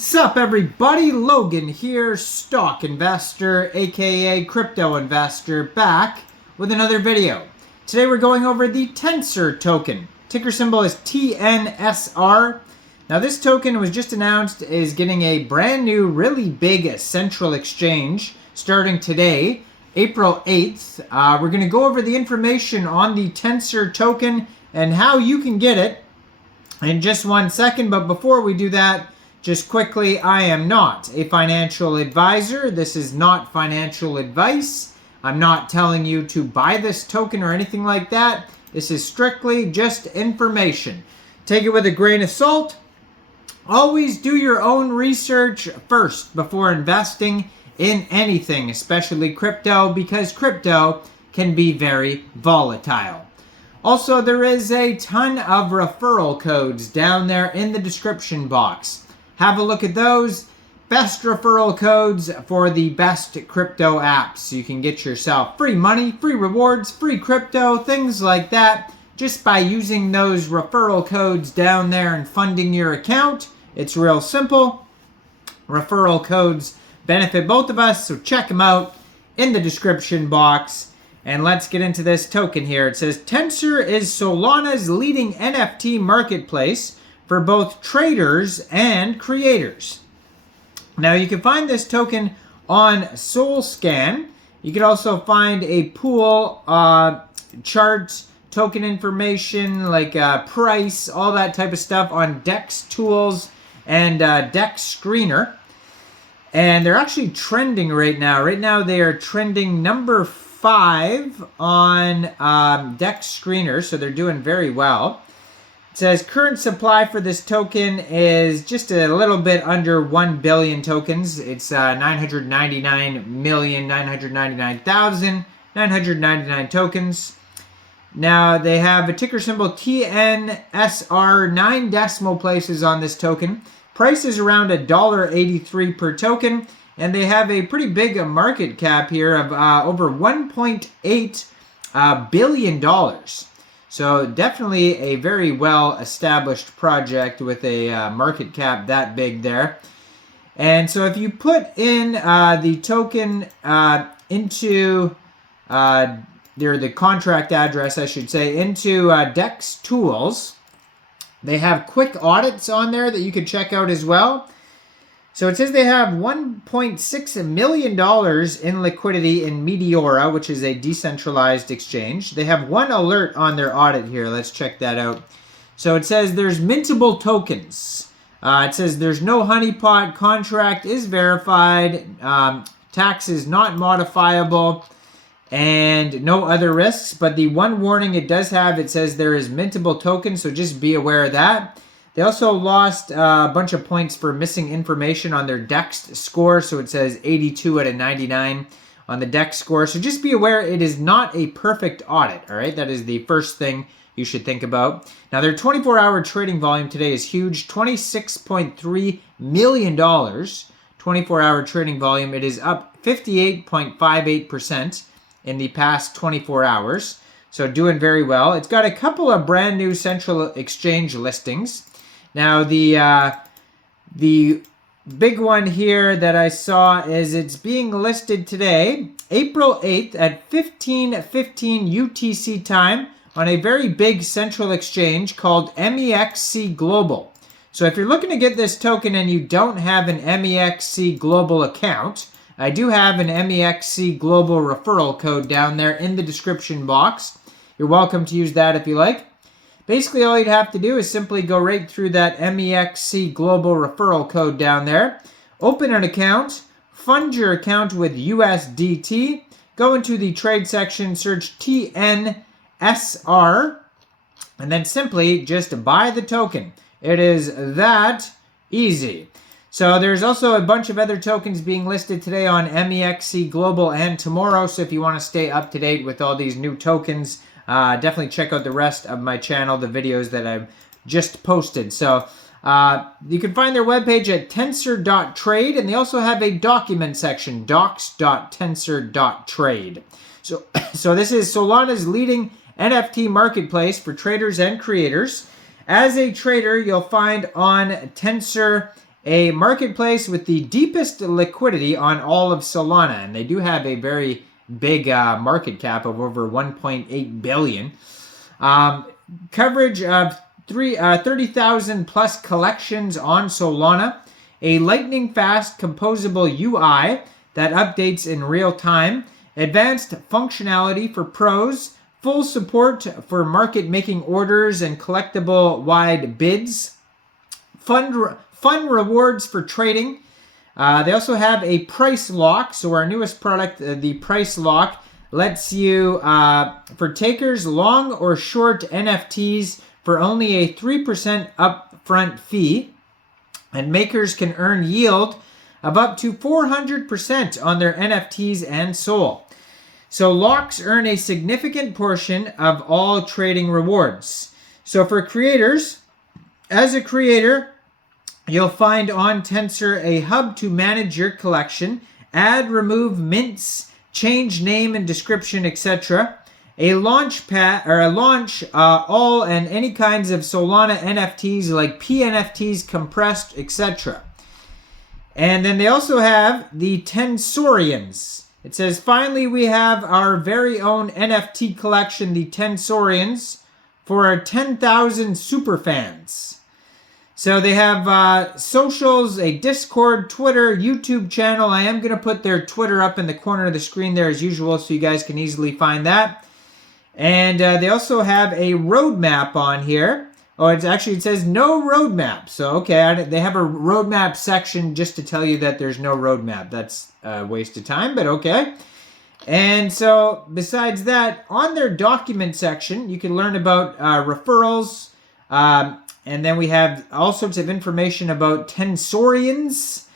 Sup everybody, Logan here, stock investor, aka crypto investor, back with another video. Today we're going over the Tensor token. Ticker symbol is TNSR. Now this token was just announced is getting a brand new, really big central exchange starting today, April 8th. We're going to go over the information on the Tensor token and how you can get it in just 1 second. But before we do that, just quickly, I am not a financial advisor. This is not financial advice. I'm not telling you to buy this token or anything like that. This is strictly just information. Take it with a grain of salt. Always do your own research first before investing in anything, especially crypto, because crypto can be very volatile. Also, there is a ton of referral codes down there in the description box. Have a look at those. Best referral codes for the best crypto apps. You can get yourself free money, free rewards, free crypto, things like that, just by using those referral codes down there and funding your account. It's real simple. Referral codes benefit both of us, so check them out in the description box. And let's get into this token here. It says, Tensor is Solana's leading NFT marketplace for both traders and creators. Now you can find this token on SolScan. You can also find a pool, charts, token information like price, all that type of stuff on DEX Tools and DEX Screener. And they're actually trending right now. Right now they are trending number 5 on DEX Screener, so they're doing very well. It says current supply for this token is just a little bit under 1 billion tokens. It's 999,999,999 tokens. Now they have a ticker symbol TNSR, 9 decimal places on this token. Price is around $1.83 per token, and they have a pretty big market cap here of over $1.8 billion. So definitely a very well-established project with a market cap that big there. And so if you put in the token into the contract address, I should say, into DEX Tools, they have quick audits on there that you can check out as well. So it says they have $1.6 million in liquidity in Meteora, which is a decentralized exchange. They have one alert on their audit here. Let's check that out. So it says there's mintable tokens. It says there's no honeypot, contract is verified, tax is not modifiable, and no other risks. But the one warning it does have, it says there is mintable tokens, so just be aware of that. They also lost a bunch of points for missing information on their DEX score. So it says 82 out of 99 on the DEX score. So just be aware it is not a perfect audit, all right? That is the first thing you should think about. Now their 24-hour trading volume today is huge, $26.3 million. 24-hour trading volume. It is up 58.58% in the past 24 hours. So doing very well. It's got a couple of brand new central exchange listings. Now, the big one here that I saw is it's being listed today, April 8th at 15:15 UTC time on a very big central exchange called Mexc Global. So if you're looking to get this token and you don't have an Mexc Global account, I do have an Mexc Global referral code down there in the description box. You're welcome to use that if you like. Basically, all you'd have to do is simply go right through that Mexc Global referral code down there, open an account, fund your account with USDT, go into the trade section, search TNSR, and then simply just buy the token. It is that easy. So there's also a bunch of other tokens being listed today on Mexc Global and tomorrow, so if you want to stay up to date with all these new tokens, definitely check out the rest of my channel, the videos that I've just posted. So you can find their webpage at tensor.trade, and they also have a document section, docs.tensor.trade. So this is Solana's leading NFT marketplace for traders and creators. As a trader, you'll find on Tensor a marketplace with the deepest liquidity on all of Solana, and they do have a very big market cap of over 1.8 billion. Coverage of 30,000 plus collections on Solana, a lightning-fast composable UI that updates in real time, advanced functionality for pros, full support for market-making orders and collectible-wide bids, fun rewards for trading. They also have a price lock. So our newest product, the price lock, lets you, for takers, long or short NFTs for only a 3% upfront fee. And makers can earn yield of up to 400% on their NFTs and SOL. So locks earn a significant portion of all trading rewards. So for creators, as a creator, you'll find on Tensor a hub to manage your collection, add, remove mints, change name and description, etc. A launch pad or a launch all and any kinds of Solana NFTs like PNFTs, compressed, etc. And then they also have the Tensorians. It says, finally, we have our very own NFT collection, the Tensorians, for our 10,000 superfans. So they have socials, a Discord, Twitter, YouTube channel. I am going to put their Twitter up in the corner of the screen there as usual so you guys can easily find that. And they also have a roadmap on here. Oh, it says no roadmap. So, okay, they have a roadmap section just to tell you that there's no roadmap. That's a waste of time, but okay. And so, besides that, on their document section, you can learn about referrals. And then we have all sorts of information about Tensorians.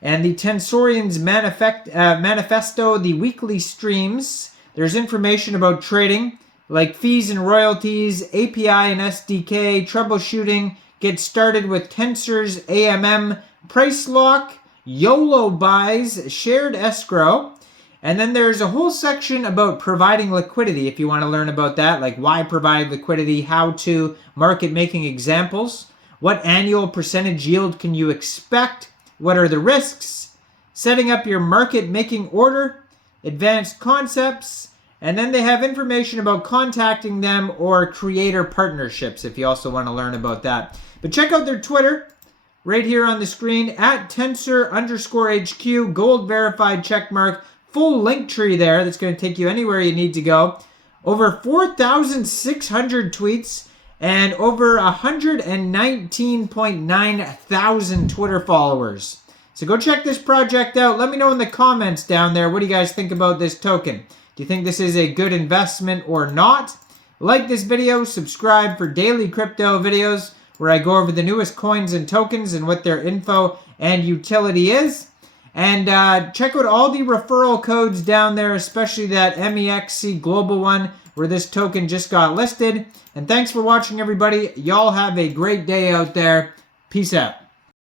And the Tensorians manifesto, the weekly streams. There's information about trading, like fees and royalties, API and SDK, troubleshooting, get started with Tensor's AMM, price lock, YOLO buys, shared escrow. And then there's a whole section about providing liquidity if you want to learn about that, like why provide liquidity, how to, market making examples, what annual percentage yield can you expect, what are the risks, setting up your market making order, advanced concepts. And then they have information about contacting them or creator partnerships if you also want to learn about that. But check out their Twitter right here on the screen at Tensor_HQ, gold verified checkmark, full link tree there that's going to take you anywhere you need to go. Over 4,600 tweets and over 119.9 thousand Twitter followers. So go check this project out. Let me know in the comments down there, what do you guys think about this token? Do you think this is a good investment or not? Like this video, subscribe for daily crypto videos where I go over the newest coins and tokens and what their info and utility is. And check out all the referral codes down there, especially that Mexc global one where this token just got listed. And thanks for watching, everybody. Y'all have a great day out there. Peace out.